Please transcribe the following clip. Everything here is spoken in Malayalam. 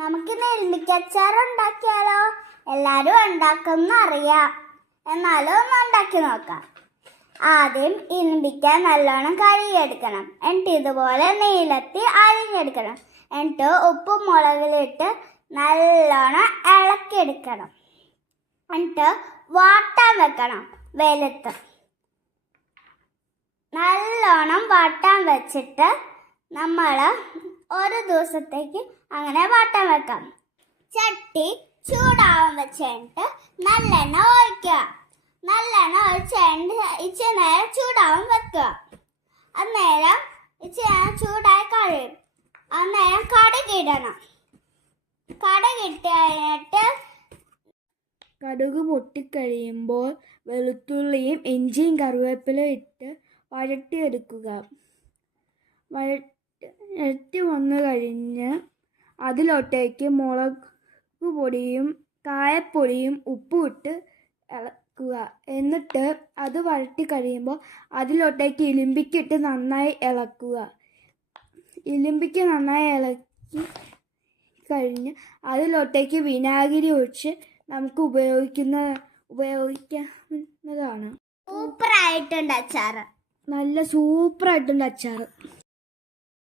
നമുക്കിന്ന് എലുമ്പിക്കച്ചാർ ഉണ്ടാക്കിയാലോ? എല്ലാരും ഉണ്ടാക്കുന്ന അറിയാം, എന്നാലും ഒന്ന് ഉണ്ടാക്കി നോക്കാം. ആദ്യം ഇലുമ്പിക്ക നല്ലോണം കഴുകിയെടുക്കണം. എന്നിട്ട് ഇതുപോലെ നീളത്തിൽ അരിഞ്ഞെടുക്കണം. എന്നിട്ട് ഉപ്പും മുളകിലിട്ട് നല്ലോണം ഇളക്കിയെടുക്കണം. എന്നിട്ട് വാട്ടാൻ വെക്കണം. വെളുത്ത് നല്ലോണം വാട്ടാൻ വെച്ചിട്ട് നമ്മൾ ഒരു ദിവസത്തേക്ക് അങ്ങനെ വാട്ടാൻ വെക്കാം. ചട്ടി ചൂടാവാൻ വെച്ചിട്ട് നല്ലെണ്ണ ഒഴിക്കുക. നല്ലെണ്ണ ഒഴിച്ചിട്ട് ഇച്ചിരി നേരം ചൂടാവാൻ വെക്കുക. അന്നേരം ഇച്ചിരി നേരം ചൂടായി കഴിയും. അന്നേരം കടുക് ഇടണം. കടുക് ഇട്ട് കഴിഞ്ഞിട്ട് കടുക് പൊട്ടിക്കഴിയുമ്പോൾ വെളുത്തുള്ളിയും ഇഞ്ചിയും കറിവേപ്പിലയും ഇട്ട് വഴട്ടിയെടുക്കുക. വഴറ്റി വന്നു കഴിഞ്ഞ് അതിലോട്ടേക്ക് മുളക് പൊടിയും കായപ്പൊടിയും ഉപ്പും ഇട്ട് ഇളക്കുക. എന്നിട്ട് അത് വഴറ്റി കഴിയുമ്പോൾ അതിലോട്ടേക്ക് ഇലുമ്പിക്കിട്ട് നന്നായി ഇളക്കുക. ഇലുമ്പിക്ക് നന്നായി ഇളക്കി കഴിഞ്ഞ് അതിലോട്ടേക്ക് വിനാഗിരി ഒഴിച്ച് നമുക്ക് ഉപയോഗിക്കാവുന്നതാണ്. സൂപ്പറായിട്ടുണ്ട് അച്ചാറ്. നല്ല സൂപ്പറായിട്ടുണ്ട് അച്ചാറ്.